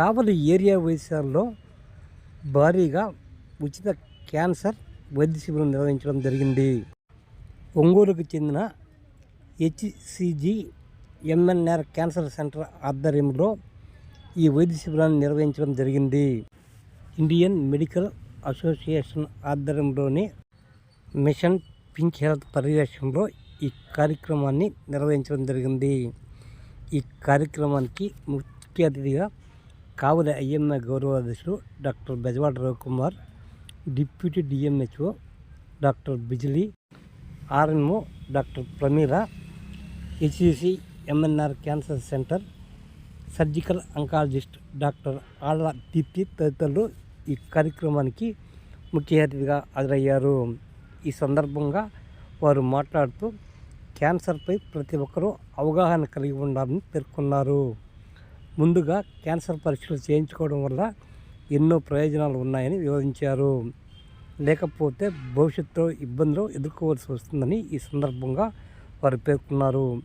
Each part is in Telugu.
కావలి ఏరియా వైశాల్లో భారీగా ఉచిత క్యాన్సర్ వైద్య శిబిరం నిర్వహించడం జరిగింది. ఒంగోలుకు చెందిన హెచ్సిజి ఎంఎన్ఆర్ క్యాన్సర్ సెంటర్ ఆధ్వర్యంలో ఈ వైద్య శిబిరాన్ని నిర్వహించడం జరిగింది. ఇండియన్ మెడికల్ అసోసియేషన్ ఆధ్వర్యంలోని మిషన్ పింక్ హెల్త్ పర్యవేక్షణలో ఈ కార్యక్రమాన్ని నిర్వహించడం జరిగింది. ఈ కార్యక్రమానికి ముఖ్య అతిథిగా కావలి ఐఎంఏ గౌరవ అధ్యక్షుడు doctor Bezawada Ravikumar deputy DMHO doctor Bijili RMO doctor Pramila HCC MNR cancer centre surgical oncologist doctor Alla Deepti తదితరులు ఈ కార్యక్రమానికి ముఖ్య అతిథిగా హాజరయ్యారు. ఈ సందర్భంగా వారు మాట్లాడుతూ క్యాన్సర్పై ప్రతి ఒక్కరూ అవగాహన కలిగి ఉండాలని పేర్కొన్నారు. ముందుగా క్యాన్సర్ పరీక్షలు చేయించుకోవడం వల్ల ఎన్నో ప్రయోజనాలు ఉన్నాయని వివరించారు. లేకపోతే భవిష్యత్తులో ఇబ్బందులు ఎదుర్కోవాల్సి వస్తుందని ఈ సందర్భంగా వారు పేర్కొన్నారు.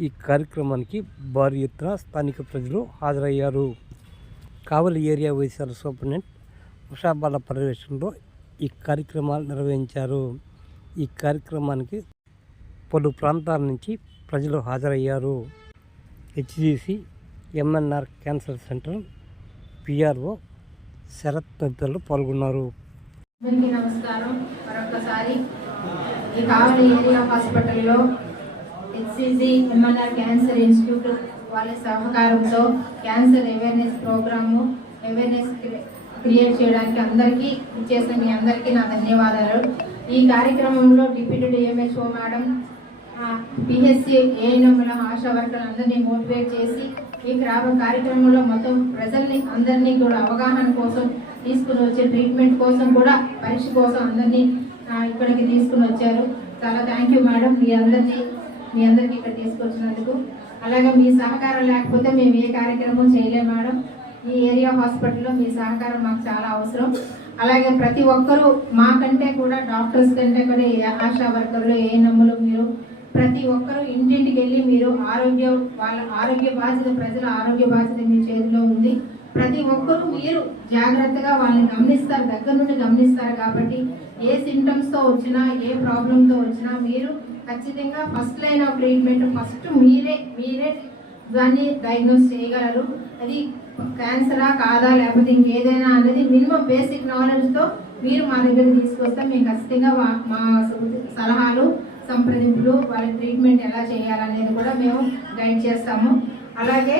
ఈ కార్యక్రమానికి భారీ ఎత్తున స్థానిక ప్రజలు హాజరయ్యారు. కావలి ఏరియా వైద్యశాల సూపరింటెండెంట్ ఉషాబాల పర్యవేక్షణలో ఈ కార్యక్రమాలు నిర్వహించారు. ఈ కార్యక్రమానికి పలు ప్రాంతాల నుంచి ప్రజలు హాజరయ్యారు. HGC MNR cancer centre PRO Sharath తదితరులు పాల్గొన్నారు. అందరికీ నమస్కారం. మరొకసారి ఈ కావలి ఏరియా హాస్పిటల్లో హెచ్సిజి ఎంఎన్ఆర్ క్యాన్సర్ ఇన్స్టిట్యూట్ వాళ్ళ సహకారంతో cancer awareness programme awareness create చేయడానికి అందరికీ ఇచ్చేసిన మీ అందరికీ నా ధన్యవాదాలు. ఈ కార్యక్రమంలో డిప్యూటీ డిఎంహెచ్ఓ మేడం పిహెచ్సి ఏఎన్ఎంల ఆశా వర్కర్లు అందరినీ మోటివేట్ చేసి ఈ క్రామ కార్యక్రమంలో మొత్తం ప్రజల్ని అందరినీ కూడా అవగాహన కోసం తీసుకుని వచ్చే ట్రీట్మెంట్ కోసం కూడా పరీక్ష కోసం అందరినీ ఇక్కడికి తీసుకుని వచ్చారు. చాలా థ్యాంక్ యూ మేడం మీ అందరినీ మీ అందరికీ ఇక్కడ తీసుకొచ్చినందుకు. అలాగే మీ సహకారం లేకపోతే మేము ఏ కార్యక్రమం చేయలేము మేడం ఈ ఏరియా హాస్పిటల్లో మీ సహకారం మాకు చాలా అవసరం. అలాగే ప్రతి ఒక్కరూ మాకంటే కూడా డాక్టర్స్ కంటే కూడా ఏ ఆశా వర్కర్లు ఏ నమ్ములు మీరు ప్రతి ఒక్కరూ ఇంటింటికి వెళ్ళి మీరు ఆరోగ్య వాళ్ళ ఆరోగ్య బాధ్యత ప్రజల ఆరోగ్య బాధ్యత మీ చేతిలో ఉంది. ప్రతి ఒక్కరూ మీరు జాగ్రత్తగా వాళ్ళని గమనిస్తారు దగ్గర నుండి గమనిస్తారు కాబట్టి ఏ symptoms తో వచ్చినా ఏ ప్రాబ్లంతో వచ్చినా మీరు ఖచ్చితంగా first line of treatment first మీరే మీరే దాన్ని డయాగ్నోస్ చేయగలరు. అది క్యాన్సరా కాదా లేకపోతే ఇంకేదైనా అనేది మినిమం బేసిక్ నాలెడ్జ్తో మీరు మా దగ్గర తీసుకొస్తే మేము ఖచ్చితంగా మా సలహాలు సంప్రదింపులు వాళ్ళ ట్రీట్మెంట్ ఎలా చేయాలనేది కూడా మేము గైడ్ చేస్తాము. అలాగే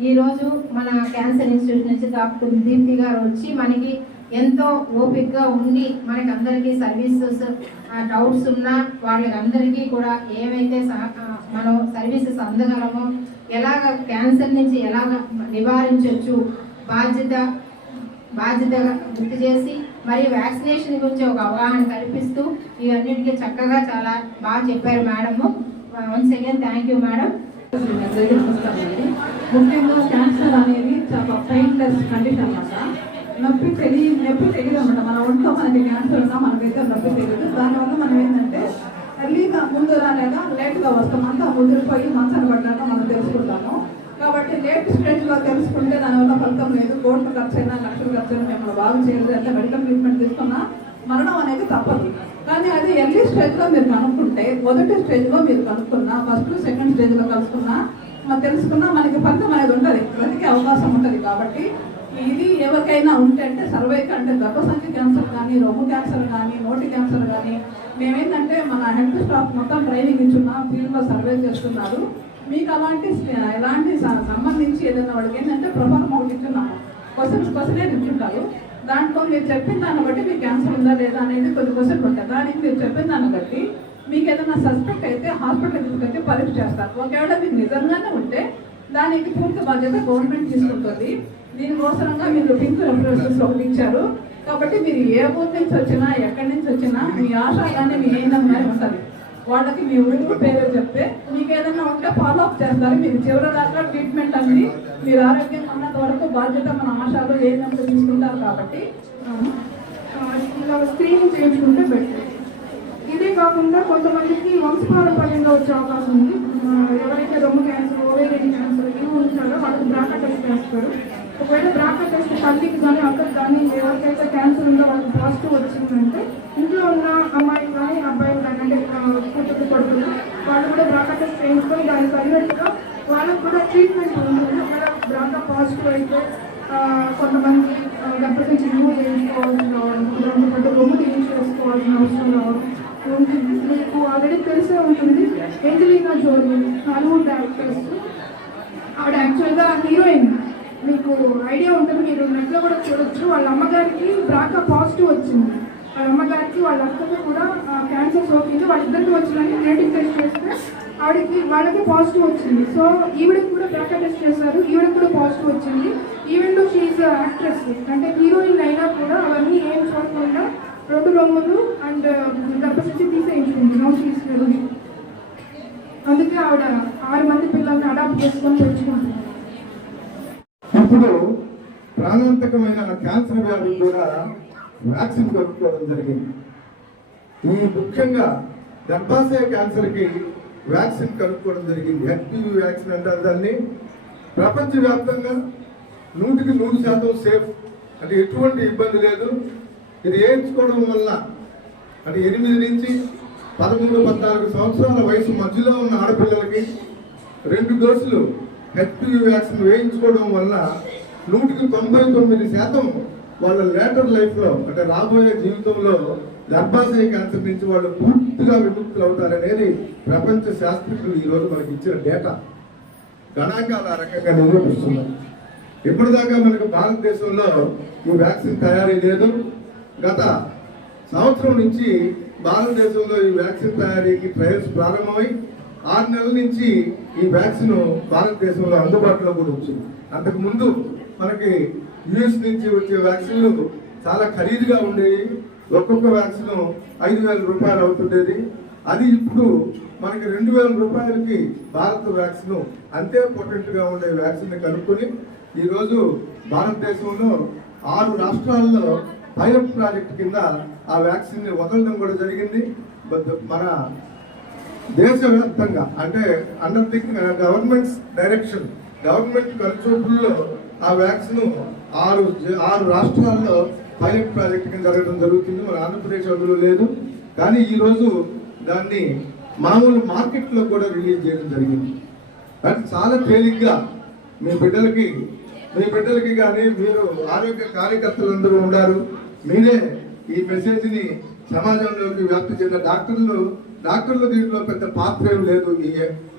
ఈరోజు మన క్యాన్సర్ ఇన్స్టిట్యూట్ నుంచి డాక్టర్ దీప్తి గారు వచ్చి మనకి ఎంతో ఓపిక్గా ఉండి మనకి అందరికీ సర్వీసెస్ డౌట్స్ ఉన్నా వాళ్ళకి అందరికీ కూడా ఏమైతే సహ- మనం సర్వీసెస్ అందగలమో ఎలాగ క్యాన్సర్ నుంచి ఎలాగ నివారించవచ్చు బాధ్యత బాధ్యతగా గుర్తు చేసి మరి వ్యాక్సినేషన్ గురించి ఒక అవగాహన కల్పిస్తూ ఇవన్నిటికీ చక్కగా చాలా బాగా చెప్పారు madam. Once again thank you madam. ముఖ్యంగా క్యాన్సర్ అనేది చాలా పెయిన్లెస్ కండిషన్ అన్నమాట. నొప్పి తెలియ నొప్పి తెలియదు అనమాట మన ఒంట్లో మనకి క్యాన్సర్ ఉన్నా మనకైతే నొప్పి తెలియదు దానివల్ల మనం ఏంటంటే ఎర్లీగా ముందు రాలేదా లేట్గా వస్తాం. అంతా ముదిరిపోయి మంచాన్ని పడ్డాక మనం తెలుసుకుంటాము. కాబట్టి లేట్ స్టేజ్లో తెలుసుకుంటే దానివల్ల ఫలితం లేదు. కోట్లు ఖర్చు అయినా లక్షలు ఖర్చు అయినా మేము బాగు చేయలేదు. అంటే మెడికల్ ట్రీట్మెంట్ తీసుకున్నా మరణం అనేది తప్పదు. కానీ అది ఎర్లీ స్టేజ్లో మీరు కనుక్కుంటే మొదటి స్టేజ్లో మీరు కనుక్కున్నా ఫస్ట్ సెకండ్ స్టేజ్లో కలుసుకున్నా మనం తెలుసుకున్నా మనకి ఫలితం అనేది ఉంటుంది. బ్రతికే అవకాశం ఉంటుంది కాబట్టి ఇది ఎవరికైనా ఉంటే అంటే సర్వైక్ అంటే గర్భసంచి క్యాన్సర్ కానీ రొమ్ము క్యాన్సర్ కానీ నోటి క్యాన్సర్ కానీ మేమేంటంటే మన హెల్త్ స్టాఫ్ మొత్తం ట్రైనింగ్ ఇచ్చున్నాం. ఫీల్డ్లో సర్వే చేస్తున్నారు. మీకు అలాంటి ఎలాంటి సంబంధించి ఏదైనా వాడికి ఏంటంటే ప్రభావం ఒకటి ఇచ్చున్నాము. క్వశ్చన్స్ క్వశ్చనే ఇచ్చుంటారు దాంట్లో మీరు చెప్పిన దాన్ని బట్టి మీకు క్యాన్సర్ ఉందా లేదా అనేది కొన్ని క్వశ్చన్లు ఉంటాయి. దానికి మీరు చెప్పిన దాన్ని బట్టి మీకు ఏదైనా సస్పెక్ట్ అయితే హాస్పిటల్ తీసుకొచ్చి పరీక్ష చేస్తారు. ఒకవేళ మీకు నిజంగానే ఉంటే దానికి పూర్తి బాధ్యత గవర్నమెంట్ తీసుకుంటుంది. దీనికోసరంగా మీరు పింక్ రెఫరెన్సెస్ ఒకటి ఇచ్చారు. కాబట్టి మీరు ఏ ఊరు నుంచి వచ్చినా ఎక్కడి నుంచి వచ్చినా మీ ఆశ కానీ మీ ఏందని ఉంటుంది. వాళ్ళకి మీ ఊరు పేరు చెప్తే మీకు ఏదైనా ఉంటే ఫాలో అప్ చేస్తారు. మీరు చివరి దాకా ట్రీట్మెంట్ అన్ని మీరు ఆరోగ్యం ఉన్నంత వరకు బాధ్యత మన ఆశాలు ఏందంటే తీసుకుంటారు కాబట్టి ఇలా స్క్రీనింగ్ చేయించుకుంటే బెటర్ ఇదే కాకుండా కొంతమందికి వంశపారంపర్యంగా వచ్చే అవకాశం ఉంది. ఎవరైతే రొమ్ము క్యాన్సర్ ఓవేరియన్ క్యాన్సర్ ఇవి ఉంటారో వాళ్ళకి బ్రాకా టెస్ట్ చేస్తారు. ఒకవేళ బ్రాకా టెస్ట్ తల్లికి కానీ అక్కడికి కానీ ఎవరికైతే క్యాన్సర్ ఉందో వాళ్ళకి పాజిటివ్ వచ్చిందంటే ఇంట్లో ఉన్న అమ్మాయిలు కానీ అబ్బాయిలు కానీ అంటే ఆ, కూతురు కొడుకులు వాళ్ళు కూడా బ్రాకా టెస్ట్ చేయించుకొని దానికి తగినట్టుగా వాళ్ళకు కూడా ట్రీట్మెంట్ ఉంటుంది ఒకవేళ బ్రాకా పాజిటివ్ అయితే ఆ, కొంతమంది గర్భసంచి రిమూవ్ చేయించుకోవాల్సిన రావడం కొంతమంది రొమ్ము తీయించేసుకోవాల్సిన అవసరం రావడం ఉంటుంది మీకు ఆల్రెడీ తెలిసే ఉంటుంది. ఏంజలీనా జోలి హాలీవుడ్ యాక్టర్స్ ఆవిడ యాక్చువల్గా హీరోయిన్. మీకు ఐడియా ఉంటుంది మీరు నెట్లో కూడా చూడొచ్చు. వాళ్ళ అమ్మగారికి బ్రాకా పాజిటివ్ వచ్చింది. వాళ్ళ అమ్మగారికి వాళ్ళ అక్కకి కూడా క్యాన్సర్ సోకింది వాళ్ళిద్దరికి వచ్చిందని నేటివ్ టెస్ట్ చేస్తే ఆవిడకి వాళ్ళకి పాజిటివ్ వచ్చింది. సో ఈవిడకి కూడా బ్రాకా టెస్ట్ చేశారు. ఈవిడకి కూడా పాజిటివ్ వచ్చింది. Even though she actress. అంటే హీరోయిన్ అయినా కూడా అవన్నీ ఏం చూడకుండా రెండు రొమ్మలు అండ్ గర్భశక్తి తీసేయించుకుంది నో షీఈ్ అందుకే ఆవిడ ఆరు మంది పిల్లల్ని అడాప్ట్ చేసుకొని పెంచుకుంటుంది ఇప్పుడు ప్రాణాంతకమైన క్యాన్సర్ వ్యాధి కూడా వ్యాక్సిన్ కనుక్కోవడం జరిగింది. ఈ ముఖ్యంగా గర్భాశయ క్యాన్సర్కి వ్యాక్సిన్ కనుక్కోవడం జరిగింది. హెచ్పివి వ్యాక్సిన్ అంటారు దాన్ని ప్రపంచవ్యాప్తంగా నూటికి నూరు శాతం సేఫ్. అంటే ఎటువంటి ఇబ్బంది లేదు. ఇది వేయించుకోవడం వల్ల అంటే ఎనిమిది నుంచి పదమూడు పద్నాలుగు సంవత్సరాల వయసు మధ్యలో ఉన్న ఆడపిల్లలకి రెండు డోసులు హెచ్పివి వ్యాక్సిన్ వేయించుకోవడం వల్ల నూటికి తొంభై తొమ్మిది శాతం వాళ్ళ లేటర్ లైఫ్లో అంటే రాబోయే జీవితంలో గర్భాశయ క్యాన్సర్ నుంచి వాళ్ళు పూర్తిగా విముక్తులు అవుతారనేది ప్రపంచ శాస్త్రజ్ఞులు ఈరోజు మనకి ఇచ్చిన డేటా గణాంకాలు ఆ రకంగా నిరూపిస్తున్నారు ఇప్పటిదాకా మనకు భారతదేశంలో ఈ వ్యాక్సిన్ తయారీ లేదు. గత సంవత్సరం నుంచి భారతదేశంలో ఈ వ్యాక్సిన్ తయారీకి ట్రయల్స్ ప్రారంభమై ఆరు నెలల నుంచి ఈ వ్యాక్సిన్ భారతదేశంలో అందుబాటులో కూడా వచ్చింది. అంతకుముందు మనకి యుఎస్ నుంచి వచ్చే వ్యాక్సిన్లు చాలా ఖరీదుగా ఉండేవి. ఒక్కొక్క వ్యాక్సిన్ ఐదు వేల రూపాయలు అవుతుండేది. అది ఇప్పుడు మనకి రెండు వేల రూపాయలకి భారత వ్యాక్సిన్ అంతే పొటెంట్గా ఉండే వ్యాక్సిన్ కనుక్కొని ఈరోజు భారతదేశంలో ఆరు రాష్ట్రాల్లో పైలట్ ప్రాజెక్ట్ కింద ఆ వ్యాక్సిన్ని వదలడం కూడా జరిగింది. మన దేశవ్యాప్తంగా అంటే under the government's direction government కన్సోపుల్లో ఆ వ్యాక్సిన్ ఆరు ఆరు రాష్ట్రాల్లో పైలట్ ప్రాజెక్ట్ కింద జరగడం జరుగుతుంది. మన ఆంధ్రప్రదేశ్ అందులో లేదు. కానీ ఈరోజు దాన్ని మామూలు మార్కెట్లో కూడా రిలీజ్ చేయడం జరిగింది. అంటే చాలా తేలిగ్గా మీ బిడ్డలకి మీ బిడ్డలకి కానీ మీరు ఆరోగ్య కార్యకర్తలందరూ ఉన్నారు మీరే ఈ మెసేజ్ని సమాజంలోకి వ్యాప్తి చెందిన డాక్టర్లు డాక్టర్లు దీంట్లో పెద్ద పాత్ర ఏం లేదు. ఈ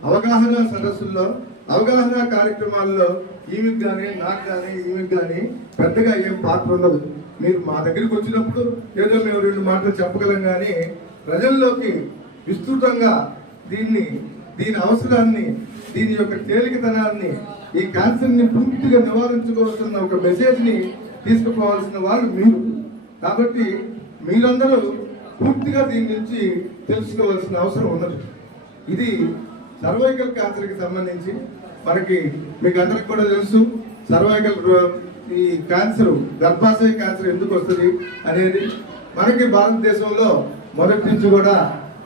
అవగాహన సదస్సుల్లో అవగాహన కార్యక్రమాల్లో ఈమెకి కానీ నాకు కానీ ఈమెకి కానీ పెద్దగా ఏం పాత్ర ఉండదు. మీరు మా దగ్గరికి వచ్చినప్పుడు ఏదో మేము రెండు మాటలు చెప్పగలం కానీ ప్రజల్లోకి విస్తృతంగా దీన్ని దీని అవసరాన్ని దీని యొక్క తేలికతనాన్ని ఈ క్యాన్సర్ని పూర్తిగా నివారించుకోవాల్సిన ఒక మెసేజ్ని తీసుకుపోవాల్సిన వాళ్ళు మీరు. కాబట్టి మీరందరూ పూర్తిగా దీని నుంచి తెలుసుకోవాల్సిన అవసరం ఉన్నది. ఇది సర్వైకల్ క్యాన్సర్కి సంబంధించి మనకి మీకు అందరికి కూడా తెలుసు సర్వైకల్ ఈ క్యాన్సర్ గర్భాశయ క్యాన్సర్ ఎందుకు వస్తుంది అనేది మనకి భారతదేశంలో మొదటి నుంచి కూడా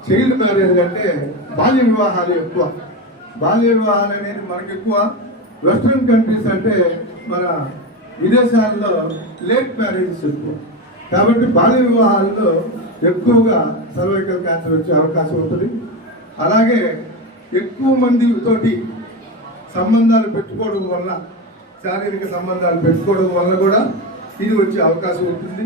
చైల్డ్ మ్యారేజ్ అంటే బాల్య వివాహాలు ఎక్కువ. బాల్య వివాహాలు అనేది మనకి ఎక్కువ. వెస్ట్రన్ కంట్రీస్ అంటే మన విదేశాల్లో లేట్ మ్యారేజెస్ ఎక్కువ. కాబట్టి బాల్య వివాహాల్లో ఎక్కువగా సర్వైకల్ క్యాన్సర్ వచ్చే అవకాశం ఉంటుంది. అలాగే ఎక్కువ మందితోటి సంబంధాలు పెట్టుకోవడం వల్ల శారీరక సంబంధాలు పెట్టుకోవడం వల్ల కూడా ఇది వచ్చే అవకాశం ఉంటుంది.